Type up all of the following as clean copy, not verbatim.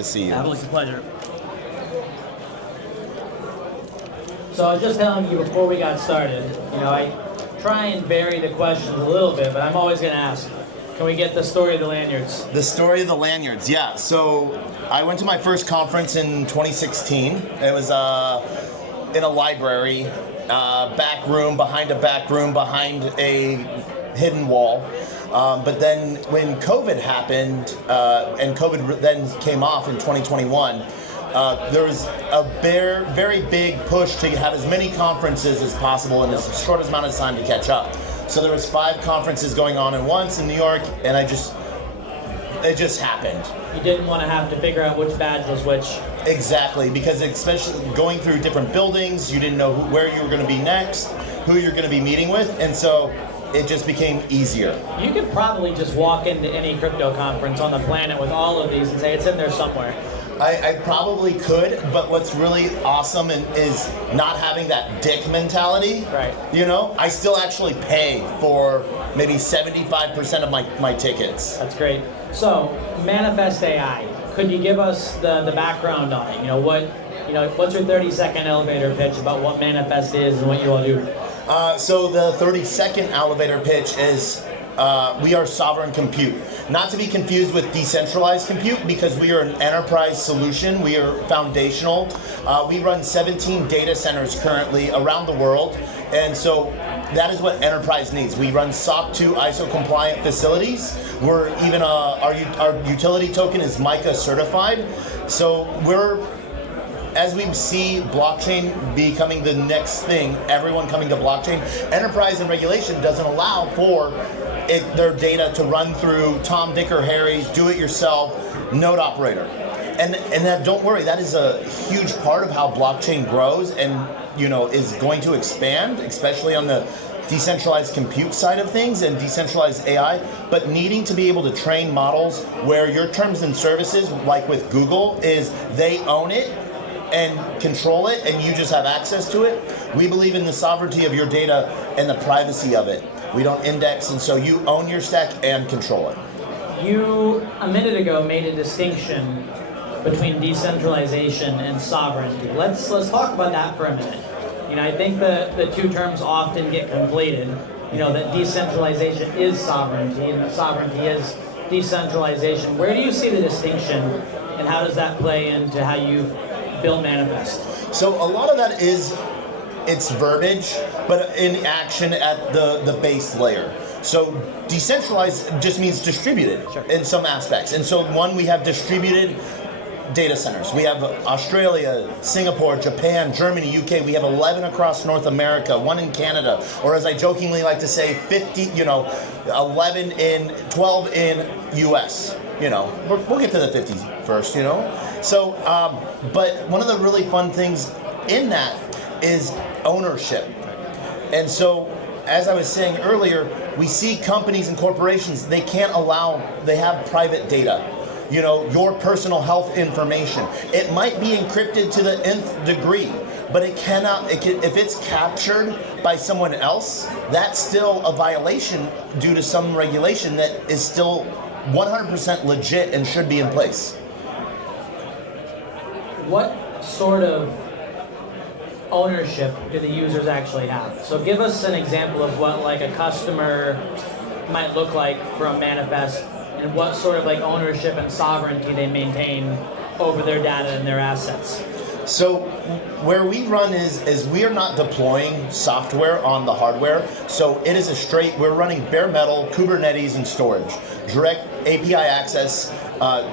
to see you. Absolutely, a pleasure. So I was just telling you before we got started, I try and vary the questions a little bit, but I'm always going to ask, can we get the story of the lanyards? The story of the lanyards, yeah. So I went to my first conference in 2016. It was in a library, back room, behind a hidden wall. But then when COVID happened, and COVID then came off in 2021, there was a very big push to have as many conferences as possible in as short amount of time to catch up. So there was 5 conferences going on at once in New York, and it just happened. You didn't want to have to figure out which badge was which. Exactly, because especially going through different buildings, you didn't know where you were going to be next, who you're going to be meeting with, and so it just became easier. You could probably just walk into any crypto conference on the planet with all of these and say it's in there somewhere. I probably could, but what's really awesome is not having that dick mentality. Right. I still actually pay for maybe 75% of my tickets. That's great. So, Manifest.AI, could you give us the background on it? What's your 30-second elevator pitch about what Manifest is and what you all do? So the 30-second elevator pitch is we are sovereign compute. Not to be confused with decentralized compute, because we are an enterprise solution. We are foundational. We run 17 data centers currently around the world, and so that is what enterprise needs. We run SOC 2 ISO compliant facilities. We're even our utility token is MiCA certified. So as we see blockchain becoming the next thing, everyone coming to blockchain, enterprise and regulation doesn't allow for their data to run through Tom, Dick, or Harry's do-it-yourself node operator. And that, don't worry, that is a huge part of how blockchain grows and is going to expand, especially on the decentralized compute side of things and decentralized AI, but needing to be able to train models where your terms and services, like with Google, is they own it and control it, and you just have access to it. We believe in the sovereignty of your data and the privacy of it. We don't index, and so you own your stack and control it. You, a minute ago, made a distinction between decentralization and sovereignty. Let's talk about that for a minute. I think the two terms often get conflated. That decentralization is sovereignty, and that sovereignty is decentralization. Where do you see the distinction, and how does that play into how you build Manifest? So a lot of that is it's verbiage, but in action at the base layer. So decentralized just means distributed in some aspects. And so we have distributed data centers. We have Australia, Singapore, Japan, Germany, UK. We have 11 across North America, 1 in Canada, or as I jokingly like to say, 12 in US. We'll get to the 50s first, So, but one of the really fun things in that is ownership. And so, as I was saying earlier, we see companies and corporations, they have private data. Your personal health information. It might be encrypted to the nth degree, but if it's captured by someone else, that's still a violation due to some regulation that is still 100% legit and should be in place. What sort of ownership do the users actually have? So give us an example of what a customer might look like from Manifest, and what sort of ownership and sovereignty they maintain over their data and their assets. So where we run is we are not deploying software on the hardware. So it is we're running bare metal, Kubernetes, and storage. Direct API access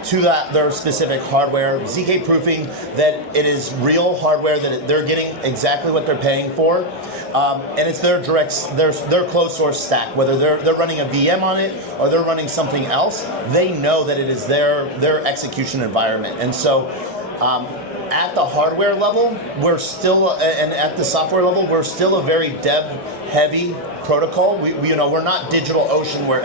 to their specific hardware, ZK proofing that it is real hardware, that they're getting exactly what they're paying for. And it's their closed source stack, whether they're running a VM on it or they're running something else, they know that it is their execution environment. And so at the hardware level, we're still, and at the software level, we're still a very dev-heavy protocol. We're not DigitalOcean where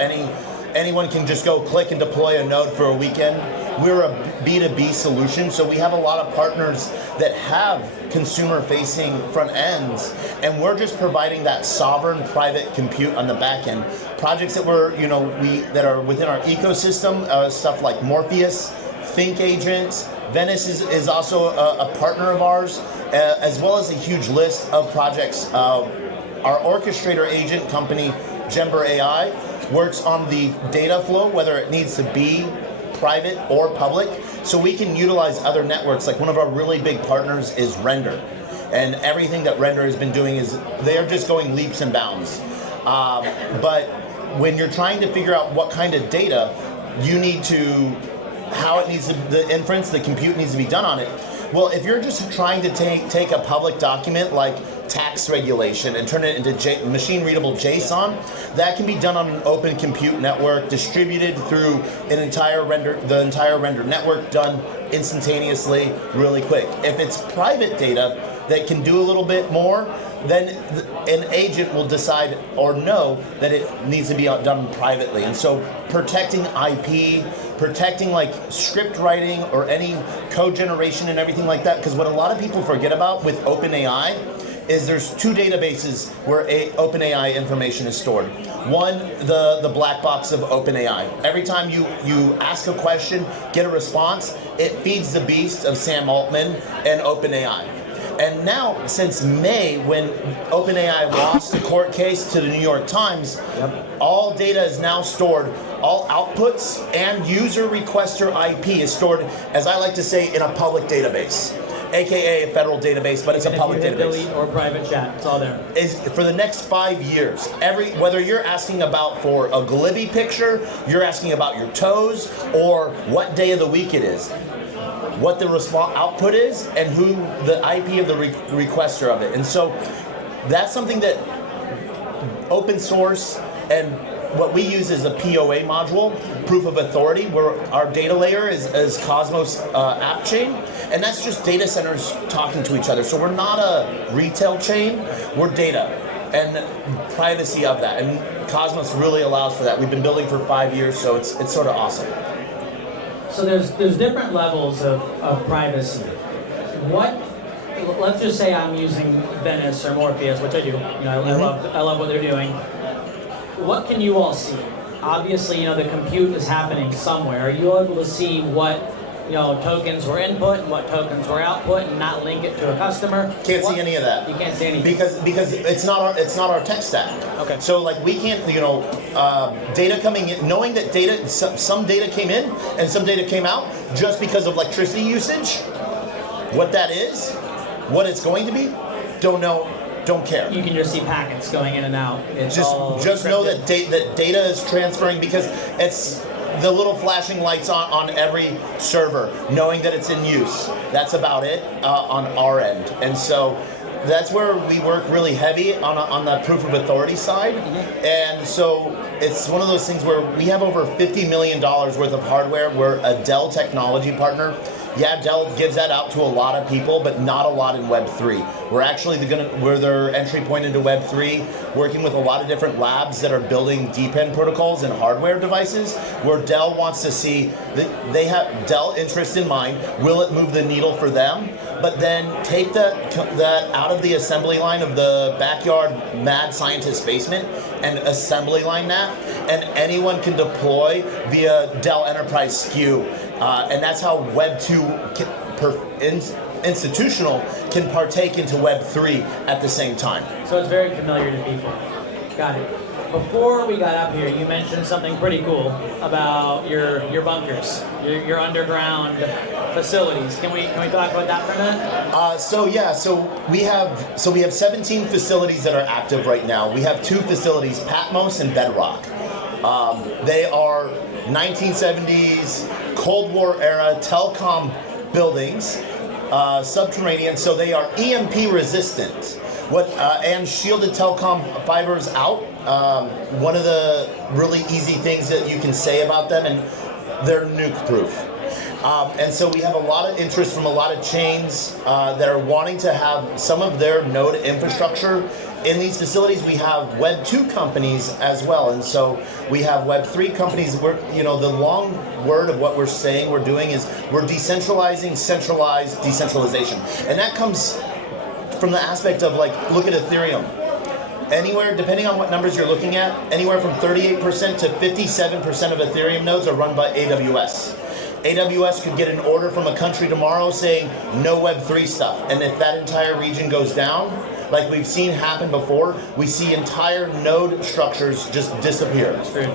anyone can just go click and deploy a node for a weekend. We're a B2B solution, so we have a lot of partners that have consumer-facing front ends, and we're just providing that sovereign private compute on the back end. Projects that that are within our ecosystem, stuff like Morpheus, Think agents. Venice is also a partner of ours, as well as a huge list of projects. Our orchestrator agent company, Gember.AI, works on the data flow, whether it needs to be private or public, so we can utilize other networks. Like one of our really big partners is Render, and everything that Render has been doing is they're just going leaps and bounds. But when you're trying to figure out what kind of data you need to, how it needs to, the inference, the compute needs to be done on it. Well, if you're just trying to take a public document like tax regulation and turn it into machine-readable JSON, that can be done on an open compute network, distributed through the entire Render network, done instantaneously, really quick. If it's private data that can do a little bit more, then an agent will decide or know that it needs to be done privately. And so protecting IP, protecting like script writing or any code generation and everything like that, because what a lot of people forget about with OpenAI is there's two databases where OpenAI information is stored. One, the black box of OpenAI. Every time you ask a question, get a response, it feeds the beast of Sam Altman and OpenAI. And now, since May, when OpenAI lost the court case to the New York Times, all data is now stored, all outputs and user requester IP is stored, as I like to say, in a public database, aka a federal database, but it's a public database. Delete or private chat, it's all there. Is for the next 5 years. Whether you're asking about for a Glibby picture, you're asking about your toes, or what day of the week it is, what the output is, and who the IP of the requester of it. And so that's something that open source, and what we use is a POA module, proof of authority, where our data layer is Cosmos app chain, and that's just data centers talking to each other. So we're not a retail chain, we're data and privacy of that. And Cosmos really allows for that. We've been building for 5 years, so it's sort of awesome. So there's different levels of privacy. Let's just say I'm using Venice or Morpheus, which I do. I love what they're doing. What can you all see? Obviously, the compute is happening somewhere. Are you able to see what tokens were input and what tokens were output, and not link it to a customer? Can't see any of that. You can't see anything because it's not our tech stack. Okay. So like we can't data coming in, knowing that some data came in and some data came out just because of electricity usage. What that is, what it's going to be, don't know. Don't care. You can just see packets going in and out. It's just know that data is transferring, because it's the little flashing lights on every server, knowing that it's in use. That's about it on our end. And so that's where we work really heavy on the proof of authority side. And so it's one of those things where we have over $50 million worth of hardware. We're a Dell technology partner. Yeah, Dell gives that out to a lot of people, but not a lot in Web3. We're actually we're their entry point into Web3, working with a lot of different labs that are building deep-end protocols and hardware devices, where Dell wants to see, they have Dell interest in mind. Will it move the needle for them? But then take that out of the assembly line of the backyard mad scientist basement and assembly line that, and anyone can deploy via Dell Enterprise SKU. And that's how Web 2 institutional can partake into Web 3 at the same time. So it's very familiar to people. Got it. Before we got up here, you mentioned something pretty cool about your bunkers, your underground facilities. Can we talk about that for a minute? So we have 17 facilities that are active right now. We have 2 facilities, Patmos and Bedrock. They are 1970s Cold War era telecom buildings, subterranean, so they are EMP resistant. And shielded telecom fibers out. One of the really easy things that you can say about them, and they're nuke proof. And so we have a lot of interest from a lot of chains that are wanting to have some of their node infrastructure in these facilities. We have Web 2 companies as well, and so we have Web 3 companies. The long word of what we're saying we're doing is we're decentralizing centralized decentralization, and that comes from the aspect of look at Ethereum. Anywhere, depending on what numbers you're looking at, anywhere from 38% to 57% of Ethereum nodes are run by AWS. AWS could get an order from a country tomorrow saying no Web3 stuff. And if that entire region goes down, like we've seen happen before, we see entire node structures just disappear. That's great.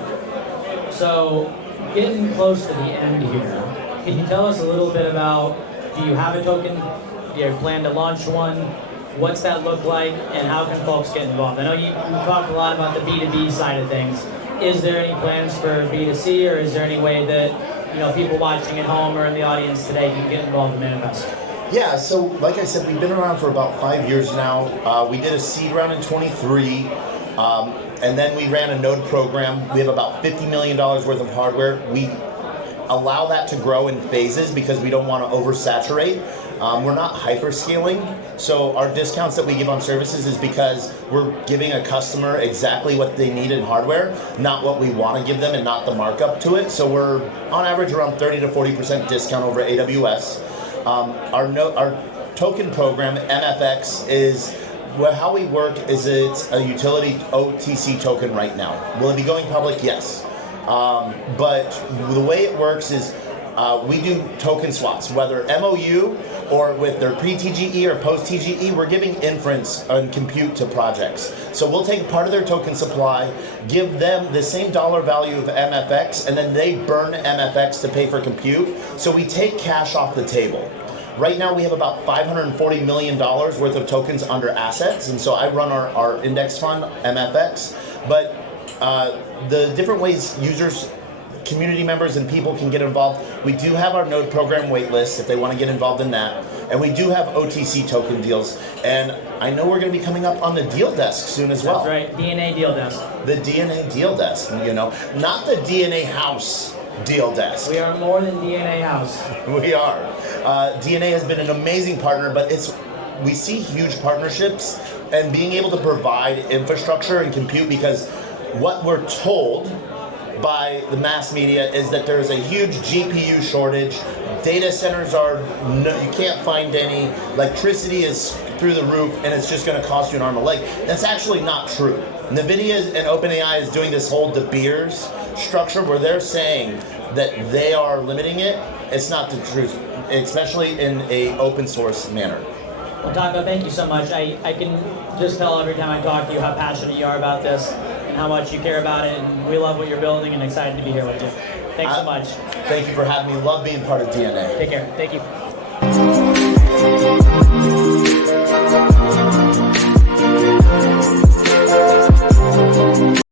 So, getting close to the end here, can you tell us a little bit about, do you have a token? Do you plan to launch one? What's that look like, and how can folks get involved? I know you talked a lot about the B2B side of things. Is there any plans for B2C, or is there any way that people watching at home or in the audience today can get involved in Manifest? Yeah, so like I said, we've been around for about 5 years now. We did a seed round in 23, and then we ran a node program. We have about $50 million worth of hardware. We allow that to grow in phases because we don't want to oversaturate. We're not hyper-scaling, so our discounts that we give on services is because we're giving a customer exactly what they need in hardware, not what we want to give them and not the markup to it. So we're on average around 30 to 40% discount over AWS. Our token program, MFX, is how we work is it's a utility OTC token right now. Will it be going public? Yes. But the way it works is we do token swaps, whether MOU or with their pre-TGE or post-TGE, we're giving inference and compute to projects. So we'll take part of their token supply, give them the same dollar value of MFX, and then they burn MFX to pay for compute. So we take cash off the table. Right now we have about $540 million worth of tokens under assets, and so I run our index fund, MFX, but the different ways users, community members, and people can get involved. We do have our node program waitlist if they want to get involved in that, and we do have OTC token deals, and I know we're going to be coming up on the deal desk soon as well. That's right, DNA deal desk. The DNA deal desk, not the DNA house deal desk. We are more than DNA house. We are. DNA has been an amazing partner, but we see huge partnerships and being able to provide infrastructure and compute, because what we're told by the mass media is that there's a huge GPU shortage. Data centers you can't find any. Electricity is through the roof, and it's just going to cost you an arm and a leg. That's actually not true. NVIDIA and OpenAI is doing this whole De Beers structure where they're saying that they are limiting it. It's not the truth, especially in a open source manner. Well, Taco, thank you so much. I can just tell every time I talk to you how passionate you are about this and how much you care about it, and we love what you're building and excited to be here with you. Thanks so much. Thank you for having me. Love being part of DNA. Take care. Thank you.